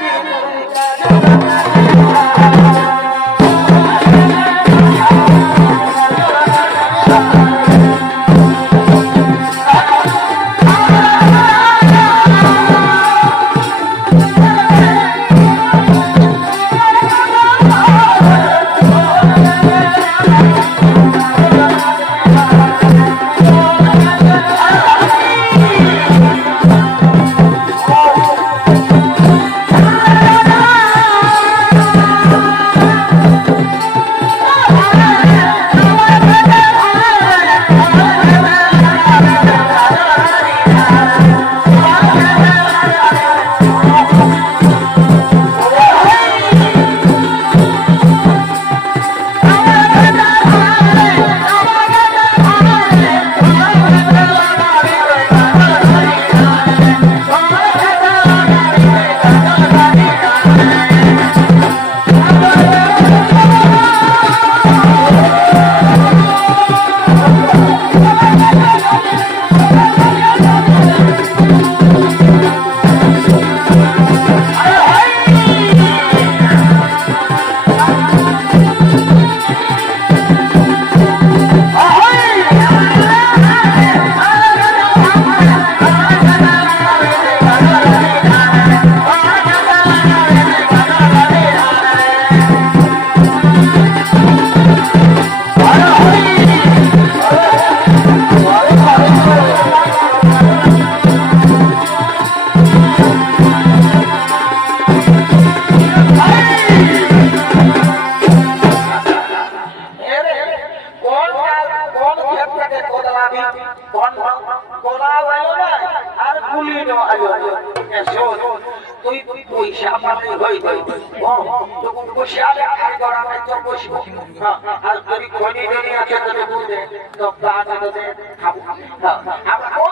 Thank you. আর আলো এসো তুই তুই পয়সা মানে হই হই ও তো পয়সা আলে আর গড়া তো বসবো আর তুই খনি দেনি আছে তো বুঝে তো প্লাট খাব। আমরা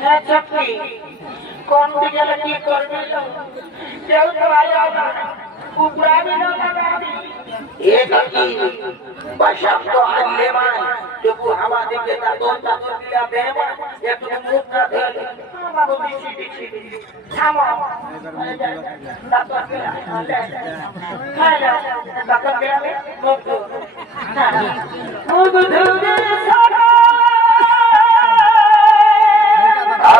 হ্যাঁ চাকরি কোন দিকে কি করবি কেউ তো আয়া না কুকুরাবি না লাগাবি এ কাকি বাসাব তো আনলে মান তবু হাওয়া দিকে তাদর তাদর দিয়া বেমা একটু মুখ না ধরে বাবু বিছি বিছি থামো তাদর দিয়া হ্যাঁ তাদর দিয়া মুখ মুখ ধরে সারা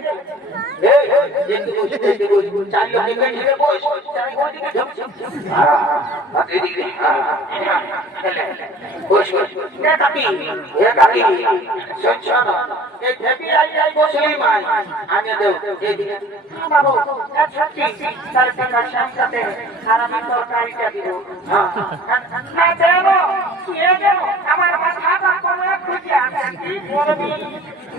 বাবু আমার কোনো খুঁজে আছে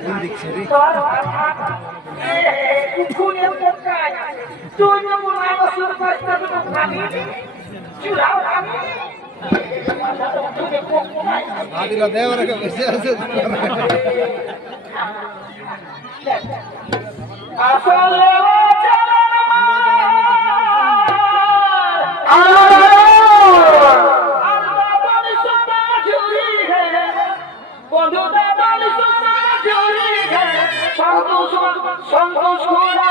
কোন দিক ছেড়ে আদিলা দেওয়ার বসে আছে। আসলে সন্তোষ করা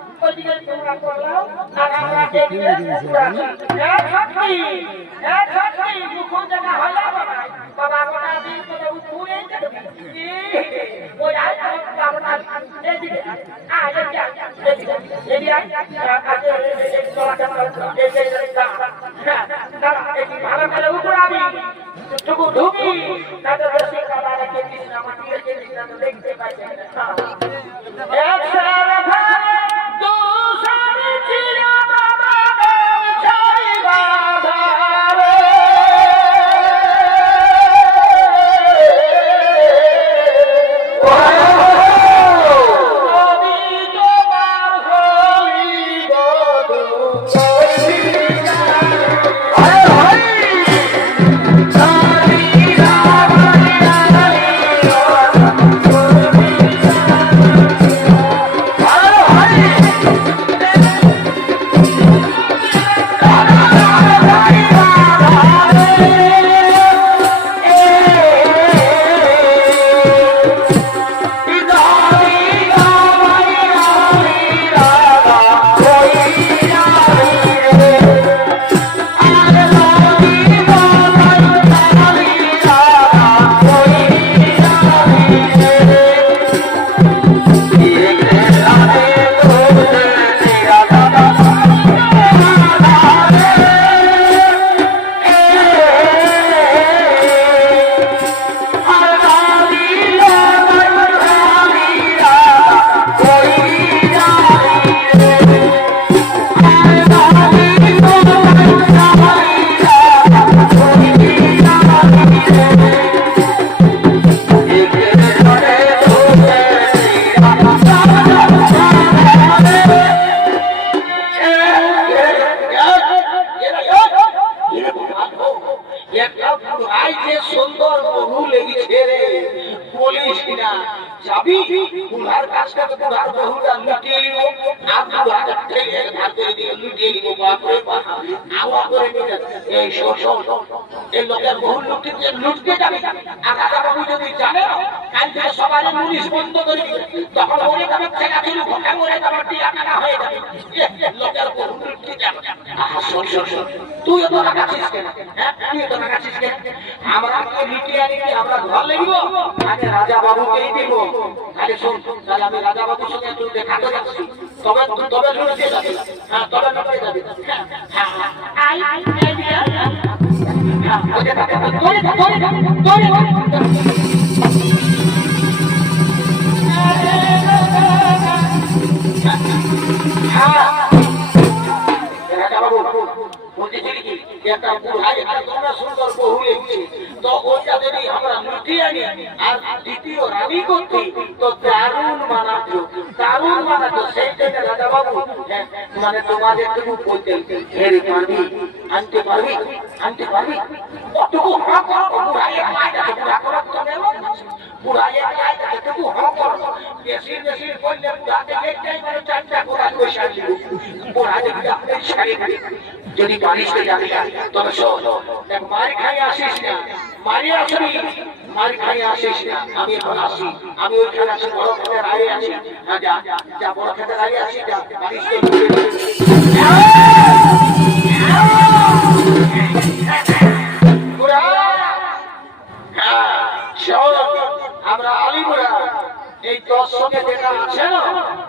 ভালো করে উঠুরাবি টুকু ঢুকি তাদের দেখতে পাই কিনা যাবি? লুটিয়ে লুটিয়ে বাবু বন্ধ করে তখন যাবে ছেঁকা ছিল ভোটা মরে যাবে টিয়া টাকা হয়ে যাবে। লোকের বহু শোন তুই এত লাগাচ্ছিস কেন? হ্যাঁ তুই এত লাগাচ্ছিস কেন? আমরা তো লিটে আনি আমরা ঘর লাগবো? রাজা বাবুকেই দিব। আরে শোন, তাহলে আমি রাজা বাবুর সঙ্গে একটু দেখা করে আসছি তবে তবে লুটে যাবে। হ্যাঁ তবে লুটে যাবে। হ্যাঁ আই আই থাকে তোরে তোরে তোরে হ্যাঁ। একটা বুড়াই আর তোমরা সুন্দর বহু লেগেছে তো ওইটা যদি আমরা লুটিয়ে আনি আর দ্বিতীয় রানী করতে তো দারুণ মানাতো দারুণ মানাতো সেই জন্য রাজা বাবু হ্যাঁ, মানে তোমাদের একটু বলতে হেরে পারবি আনতে পারবি আনতে পারবি। অতটুকু হা করো বুড়াই বুড়া করো বুড়াই দেখে হা করো। বেশি বেশি করলে বুড়াতে একটাই মানে চারটা বুড়া দিব বুড়া দেখি আপনি ছাড়ি যদি পারিস তো জানি না তবে শোন মার খাই আসিস না মারি আসবি, মার খাই আসিস না, আমি এখন আসি, আমি ওইখানে আছি বড় খেতের আগে আছি। যা যা বড় খেতের আগে আছি, যা পারিস তো ঢুকে বুড়া হ্যাঁ শোন, আমরা আলিপুরা এই দর্শকে যেটা আছে না,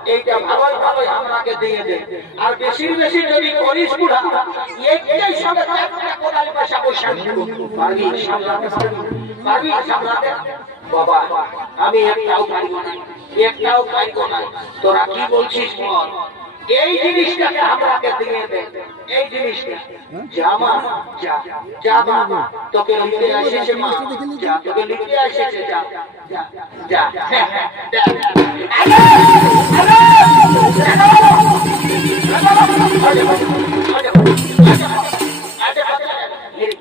এইটা ভালোই ভালোই আমাকে দিয়ে দে আর বেশি বেশি যদি করিস বুড়া সঙ্গে একটা কোদাল পয়সা পারবি সামলাতে পারবি? সামলাতে বাবা, আমি একটাও পারিব না। একটাও পারিব না। তোরা কি বলছিস বল? এই জিনিসটাকে আমরাকে দিয়ে দে এই জিনিসটা তোকে লিখতে এসেছে মা যা তোকে লিখতে এসেছে হ্যাঁ, হ্যাঁ,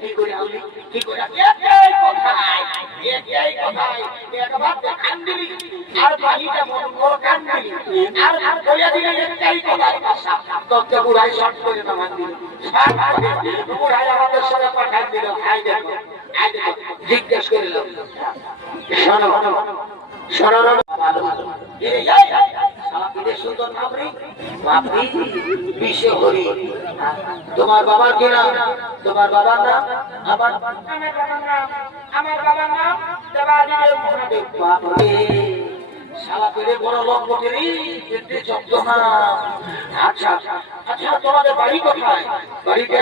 কি করে আনলি? কি করে এটাই কোথায়? একবার দেখান দিলি, আর বাকিটা মন দিলি। আর আর বলে দিলি, এটাই কোথায় ভাষা? তোকে বুড়াই শর্ট করে নামান দিল। বুড়াই আমাদের সঙ্গে পাঠান দিল। আয় দেখো, আয় দেখো, জিজ্ঞেস করিলাম। শোনো, শোনো, ভালো, সুন্দর বাপরি? বাপরি, বিশ্ব। তোমার বাবার কি নাম? তোমার বাবার নাম? আমার আমার বাবার নাম বাপরে বড় লোক বটে পেটে জব্দ না। আচ্ছা আচ্ছা বাড়িটা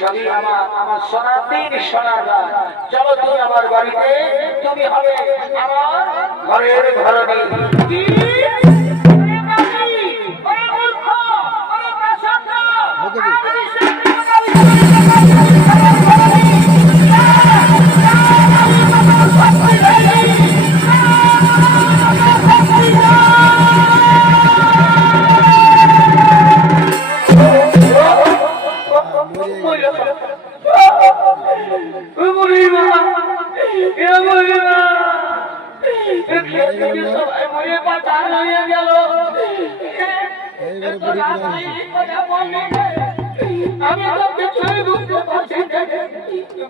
সবই আমার আমার সনাতন সোনারা চলো তুমি আমার বাড়িতে তুমি হবে আমার ঘরের ঘরণী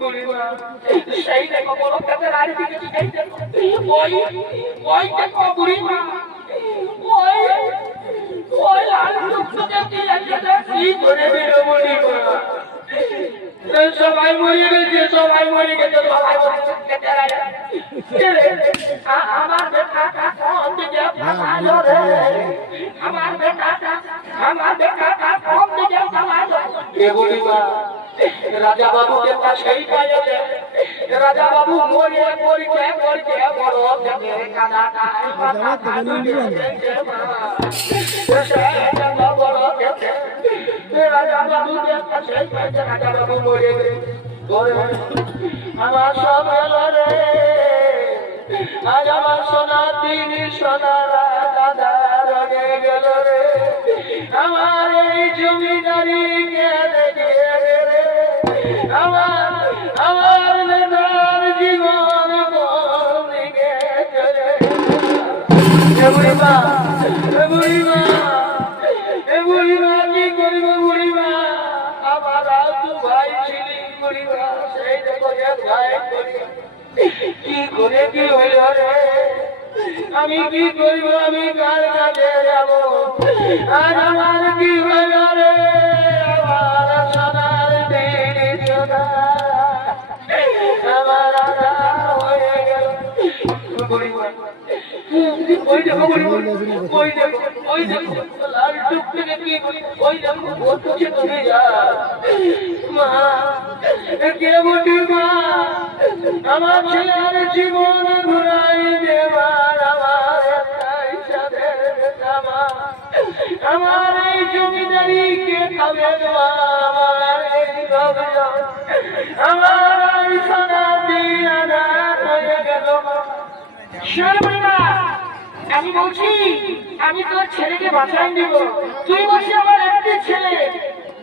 সেই দেখো বড় দিকে ওই, ওই দেখো বুড়িমা। ওই, ওই লাল টুকটুকে দেখতে যাচ্ছে, কি করে বেরো বুড়িমা? এই সবাই মরে গেছে সবাই মরে গেছে সবাই মরে গেছে আমার বেটাটা দিকে রে? আমার বেটাটা আমার বেটাটা কোন দিকে চালালো? এ বলিবা রাজা বাবুকে পাশেই পাইলে রাজা বাবু মরে পরিচে পরিচে বড় থেকে কাদা রাজা বাবুকে পাশেই পাইছে রাজা বাবু মরে আমার সব এলো রে আজ আমার সোনা দিন সোনারা দাদা রগে গেল রে। আমার এই জমিদারি গেলে গেলে বুড়িমা, এ বুড়িমা এ বুড়িমা, কি কি করে কি হইল রে? আমি কি করব? আমি কার কাছে যাব? আর আমার কি হইল রে? আমার ওই দেখো ওই দেখো ওই দেখো লাল টুক থেকে কি ওই দেখো তুমি যা মা কে বুটি মা আমার ছেলের জীবন ঘুরাই দেবার আমার সাথে আমার এই জমিদারি কে খাবে আমার এই আমার এই সোনা দিয়ে আধার হয়ে গেল। বুড়িমা আমি বলছি, আমি তোর ছেলেকে বাঁচাই দিব। তুই বলছি আমার একটি ছেলে।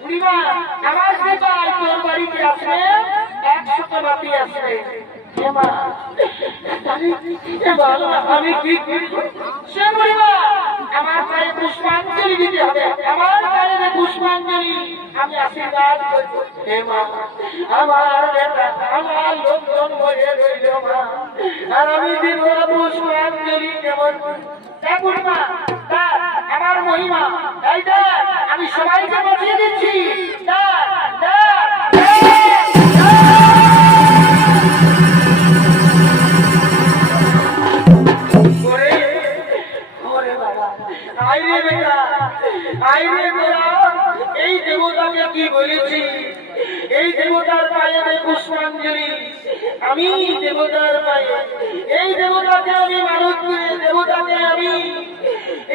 বুড়িমা, আমার তোর বাড়িতে আসবে একশত বাতি আসবে। আমি আমার পায়ে আমি আশীর্বাদ হে মা, আমার আমার লোকজন আর আমি পুষ্পাঞ্জলি আমি সবাইকে বাঁচিয়ে দিচ্ছি। এই দেবতাকে কি বলেছি? এই দেবতার পায়ে দে পুষ্পাঞ্জলি, আমি দেবতার পায়ে, এই দেবতাকে আমি করে দেবতাকে আমি,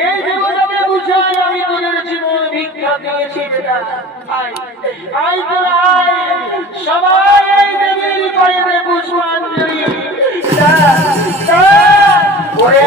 এই দেবতাকে বুঝাই আমি তোদের জীবন ভিক্ষা দিয়েছি বেটা। আয় তোরা সবাই এই দেবীর পায়ে পুষ্পাঞ্জলি। ওরে